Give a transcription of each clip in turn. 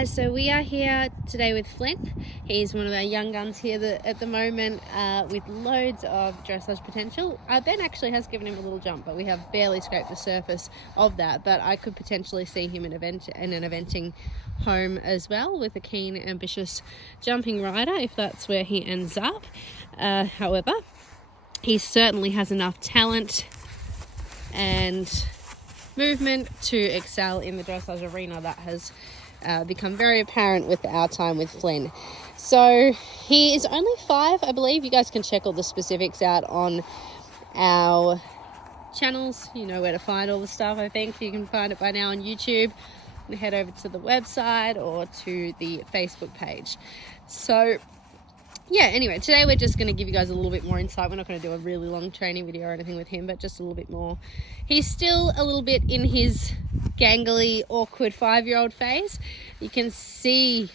guys, so we are here today with Flynn. He's one of our young guns here at the moment with loads of dressage potential. Ben actually has given him a little jump, but we have barely scraped the surface of that. But I could potentially see him in an eventing home as well with a keen, ambitious jumping rider if that's where he ends up. However, he certainly has enough talent and movement to excel in the dressage arena. That has become very apparent with our time with Flynn. So he is only 5, I believe. You guys can check all the specifics out on our channels. You know where to find all the stuff. I think you can find it by now on YouTube, and head over to the website or to the Facebook page. So yeah, anyway, today we're just going to give you guys a little bit more insight. We're not going to do a really long training video or anything with him, but just a little bit more. He's still a little bit in his gangly, awkward 5-year-old phase. You can see,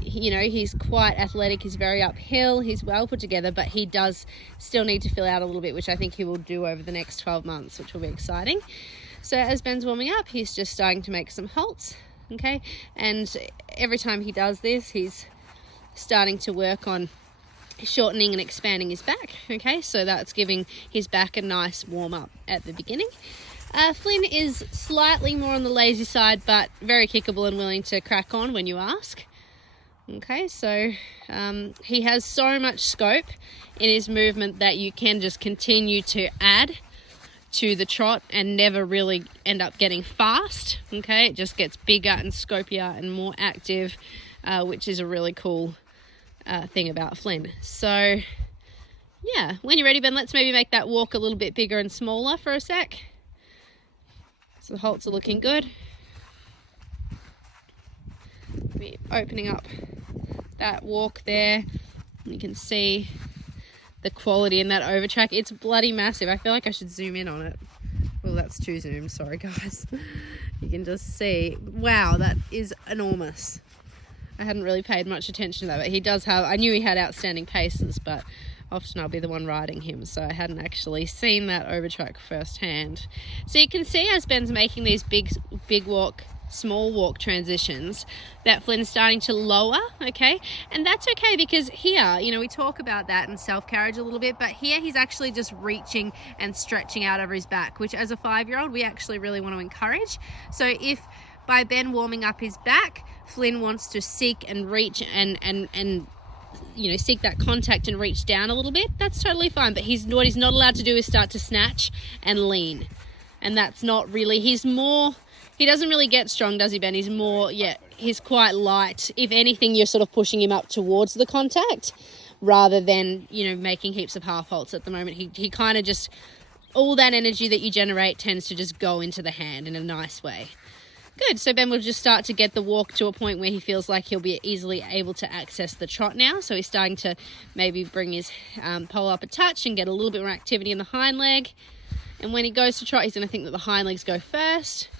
you know, he's quite athletic. He's very uphill. He's well put together, but he does still need to fill out a little bit, which I think he will do over the next 12 months, which will be exciting. So as Ben's warming up, he's just starting to make some halts, okay? And every time he does this, he's starting to work on shortening and expanding his back, okay? So that's giving his back a nice warm up at the beginning. Flynn is slightly more on the lazy side, but very kickable and willing to crack on when you ask. Okay, so he has so much scope in his movement that you can just continue to add to the trot and never really end up getting fast, okay? It just gets bigger and scopier and more active, which is a really cool thing about Flynn. So yeah, when you're ready, Ben, let's maybe make that walk a little bit bigger and smaller for a sec. So the halts are looking good. We're opening up that walk there. You can see the quality in that overtrack. It's bloody massive. I feel like I should zoom in on it. Well, that's too zoomed. Sorry, guys. You can just see. Wow, that is enormous. I hadn't really paid much attention to that, but he does have, I knew he had outstanding paces, but often I'll be the one riding him, so I hadn't actually seen that overtrack firsthand. So you can see as Ben's making these big walk, small walk transitions, that Flynn's starting to lower, okay? And that's okay because here, you know, we talk about that in self-carriage a little bit, but here he's actually just reaching and stretching out over his back, which as a 5-year-old, we actually really want to encourage. So if by Ben warming up his back, Flynn wants to seek and reach and you know, seek that contact and reach down a little bit, that's totally fine. But what he's not allowed to do is start to snatch and lean. And that's not really, he doesn't really get strong, does he, Ben? He's more, he's quite light. If anything, you're sort of pushing him up towards the contact rather than, you know, making heaps of half halts at the moment. He kind of just, all that energy that you generate tends to just go into the hand in a nice way. Good, so Ben will just start to get the walk to a point where he feels like he'll be easily able to access the trot now. So he's starting to maybe bring his pole up a touch and get a little bit more activity in the hind leg. And when he goes to trot, he's going to think that the hind legs go first.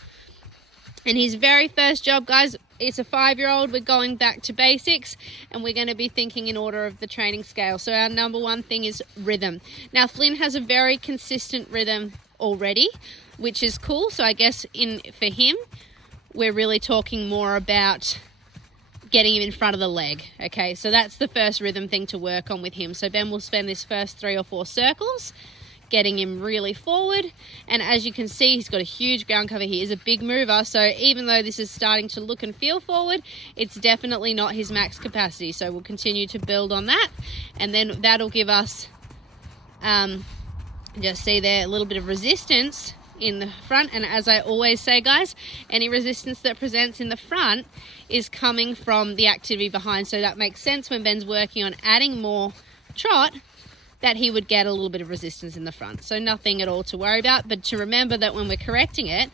And his very first job, guys, it's a 5-year-old. We're going back to basics and we're going to be thinking in order of the training scale. So our number one thing is rhythm. Now, Flynn has a very consistent rhythm already, which is cool. So I guess for him, we're really talking more about getting him in front of the leg, okay? So that's the first rhythm thing to work on with him. So Ben will spend this first 3 or 4 circles getting him really forward. And as you can see, he's got a huge ground cover. He is a big mover. So even though this is starting to look and feel forward, it's definitely not his max capacity. So we'll continue to build on that. And then that'll give us, just see there, a little bit of resistance in the front. And as I always say, guys, any resistance that presents in the front is coming from the activity behind. So that makes sense when Ben's working on adding more trot, that he would get a little bit of resistance in the front. So nothing at all to worry about, but to remember that when we're correcting it,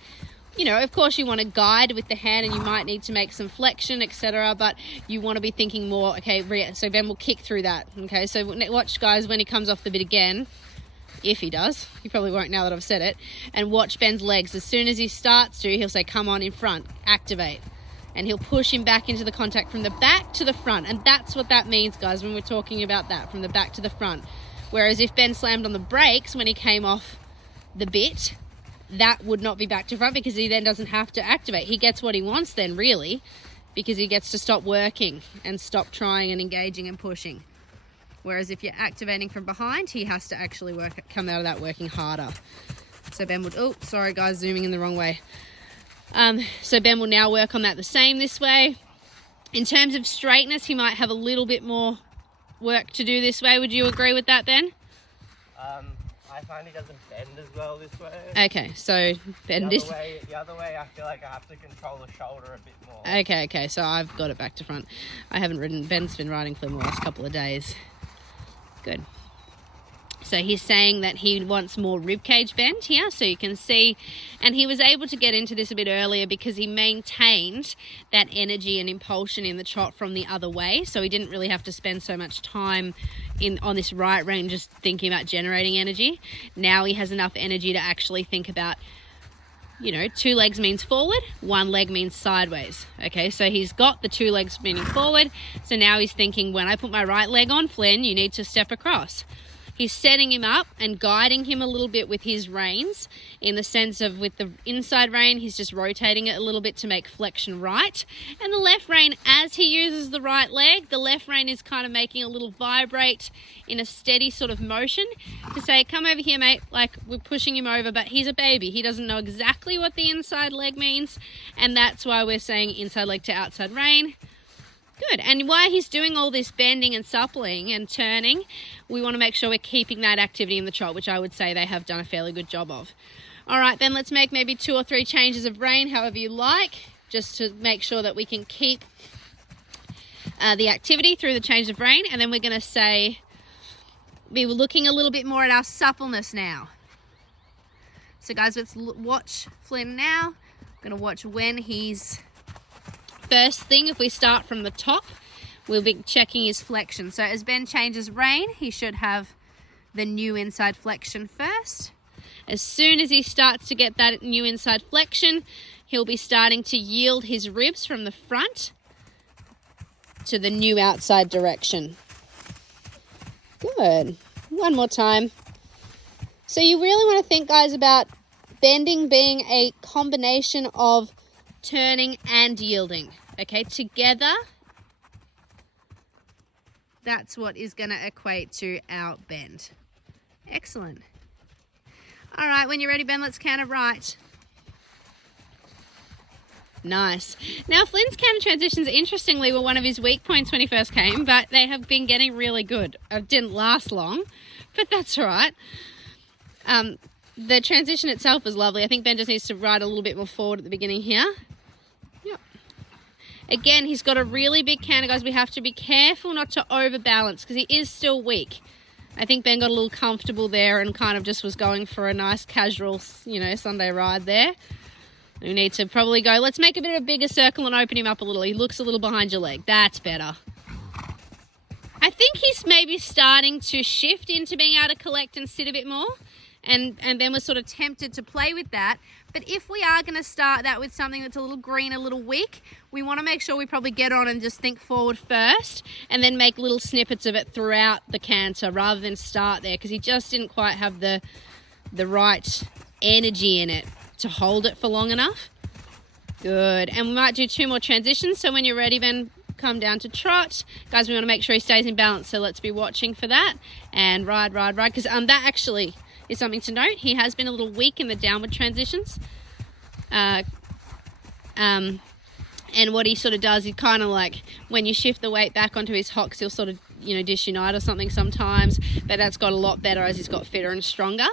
you know, of course you want to guide with the hand and you might need to make some flexion, etc. But you want to be thinking more, okay, so Ben will kick through that. Okay, so watch, guys, when he comes off the bit again, if he does, he probably won't now that I've said it, and watch Ben's legs. As soon as he starts to, he'll say, come on in front, activate. And he'll push him back into the contact from the back to the front. And that's what that means, guys, when we're talking about that, from the back to the front. Whereas if Ben slammed on the brakes when he came off the bit, that would not be back to front because he then doesn't have to activate. He gets what he wants then, really, because he gets to stop working and stop trying and engaging and pushing. Whereas if you're activating from behind, he has to actually come out of that working harder. So Ben would, oh, sorry guys, zooming in the wrong way. So Ben will now work on that the same this way. In terms of straightness, he might have a little bit more work to do this way. Would you agree with that, Ben? I find he doesn't bend as well this way. Okay, so bend this. The other way, I feel like I have to control the shoulder a bit more. Okay, so I've got it back to front. I haven't ridden, Ben's been riding Flynn the last couple of days. Good. So he's saying that he wants more ribcage bend here, so you can see, and he was able to get into this a bit earlier because he maintained that energy and impulsion in the trot from the other way, so he didn't really have to spend so much time on this right rein just thinking about generating energy. Now he has enough energy to actually think about, you know, 2 legs means forward, 1 leg means sideways. Okay, so he's got the 2 legs meaning forward, so now he's thinking, when I put my right leg on, Flynn, you need to step across. He's setting him up and guiding him a little bit with his reins, in the sense of with the inside rein, he's just rotating it a little bit to make flexion right. And the left rein, as he uses the right leg, the left rein is kind of making a little vibrate in a steady sort of motion to say, come over here, mate. Like, we're pushing him over, but he's a baby. He doesn't know exactly what the inside leg means. And that's why we're saying inside leg to outside rein. Good. And while he's doing all this bending and suppling and turning, we want to make sure we're keeping that activity in the trot, which I would say they have done a fairly good job of. All right, then let's make maybe 2 or 3 changes of rein, however you like, just to make sure that we can keep the activity through the change of rein. And then we're going to say, we were looking a little bit more at our suppleness now. So guys, let's watch Flynn now. I'm going to watch when he's... First thing, if we start from the top, we'll be checking his flexion. So as Ben changes rein, he should have the new inside flexion first. As soon as he starts to get that new inside flexion, he'll be starting to yield his ribs from the front to the new outside direction. Good. One more time. So you really want to think, guys, about bending being a combination of turning and yielding. Okay, together, that's what is going to equate to our bend. Excellent. All right, when you're ready, Ben, let's canter right. Nice. Now, Flynn's canter transitions, interestingly, were one of his weak points when he first came, but they have been getting really good. It didn't last long, but that's all right. The transition itself was lovely. I think Ben just needs to ride a little bit more forward at the beginning here. Yep. Again, he's got a really big canter, guys. We have to be careful not to overbalance because he is still weak. I think Ben got a little comfortable there and kind of just was going for a nice casual, Sunday ride there. We need to probably go, let's make a bit of a bigger circle and open him up a little. He looks a little behind your leg. That's better. I think he's maybe starting to shift into being able to collect and sit a bit more. And Ben was sort of tempted to play with that. But if we are going to start that with something that's a little green, a little weak, we want to make sure we probably get on and just think forward first and then make little snippets of it throughout the canter rather than start there because he just didn't quite have the right energy in it to hold it for long enough. Good. And we might do 2 more transitions. So when you're ready, Ben, come down to trot. Guys, we want to make sure he stays in balance. So let's be watching for that. And ride. Because that actually is something to note. He has been a little weak in the downward transitions. And what he sort of does, he kind of like, when you shift the weight back onto his hocks, he'll sort of, disunite or something sometimes. But that's got a lot better as he's got fitter and stronger.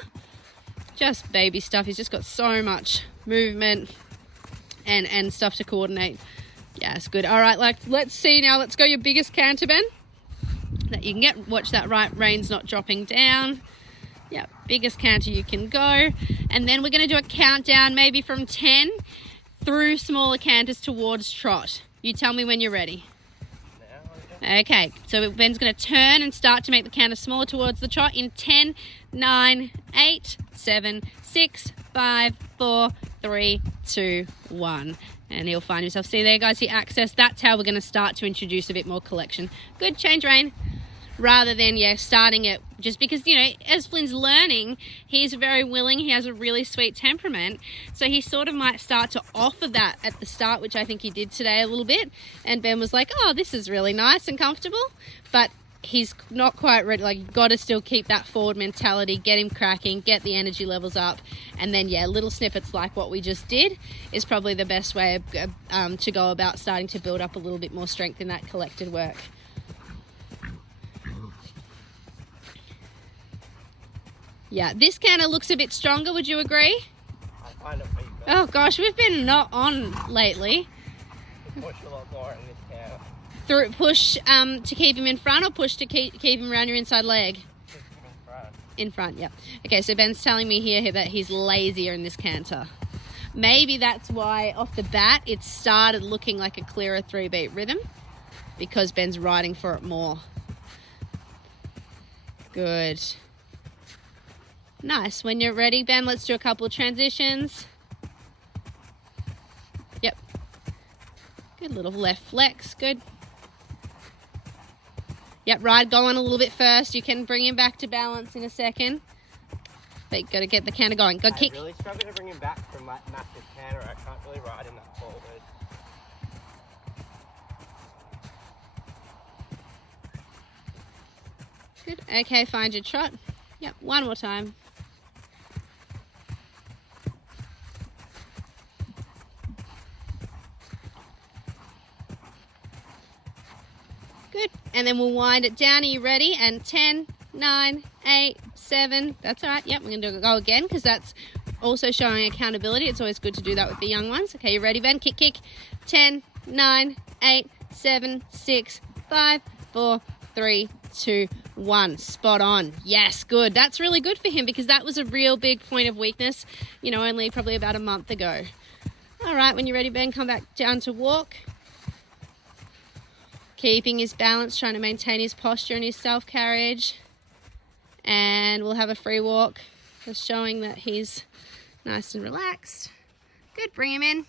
Just baby stuff. He's just got so much movement and stuff to coordinate. Yeah, it's good. All right, let's see now. Let's go your biggest canter, Ben, that you can get. Watch that right rein's not dropping down. Yeah, biggest canter you can go. And then we're going to do a countdown, maybe from 10 through smaller canters towards trot. You tell me when you're ready. Okay, so Ben's going to turn and start to make the canter smaller towards the trot in 10, 9, 8, 7, 6, 5, 4, 3, 2, 1. And he'll find himself. See there, guys, he accessed. That's how we're going to start to introduce a bit more collection. Good, change rein. Rather than, starting it just because, you know, as Flynn's learning, he's very willing. He has a really sweet temperament. So he sort of might start to offer that at the start, which I think he did today a little bit. And Ben was like, oh, this is really nice and comfortable. But he's not quite ready. Like, you've got to still keep that forward mentality, get him cracking, get the energy levels up. And then, yeah, little snippets like what we just did is probably the best way to go about starting to build up a little bit more strength in that collected work. Yeah, this canter looks a bit stronger, would you agree? I find it pretty good. Oh gosh, we've been not on lately. You push a lot more in this canter. Through push to keep him in front, or push to keep him around your inside leg? Just in front. In front, yep. Okay, so Ben's telling me here that he's lazier in this canter. Maybe that's why off the bat it started looking like a clearer 3-beat rhythm, because Ben's riding for it more. Good. Nice. When you're ready, Ben, let's do a couple of transitions. Yep. Good little left flex. Good. Yep, ride going a little bit first. You can bring him back to balance in a second. But you've got to get the canter going. Go kick. I really struggle to bring him back from that massive canter. I can't really ride in that forward. Good. Okay, find your trot. Yep, one more time. Good. And then we'll wind it down. Are you ready? And 10, 9, 8, 7. That's all right. Yep, we're going to go again because that's also showing accountability. It's always good to do that with the young ones. Okay, you ready, Ben? Kick, kick. 10, 9, 8, 7, 6, 5, 4, 3, 2, 1. Spot on. Yes, good. That's really good for him because that was a real big point of weakness, you know, only probably about a month ago. All right, when you're ready, Ben, come back down to walk. Keeping his balance, trying to maintain his posture and his self-carriage. And we'll have a free walk, just showing that he's nice and relaxed. Good, bring him in.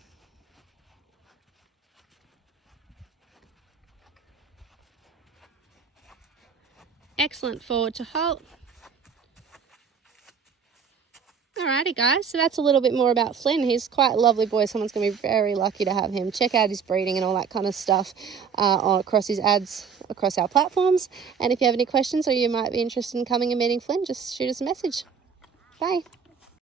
Excellent, forward to halt. Alrighty guys, so that's a little bit more about Flynn. He's quite a lovely boy. Someone's going to be very lucky to have him. Check out his breeding and all that kind of stuff across his ads across our platforms. And if you have any questions or you might be interested in coming and meeting Flynn, just shoot us a message. Bye.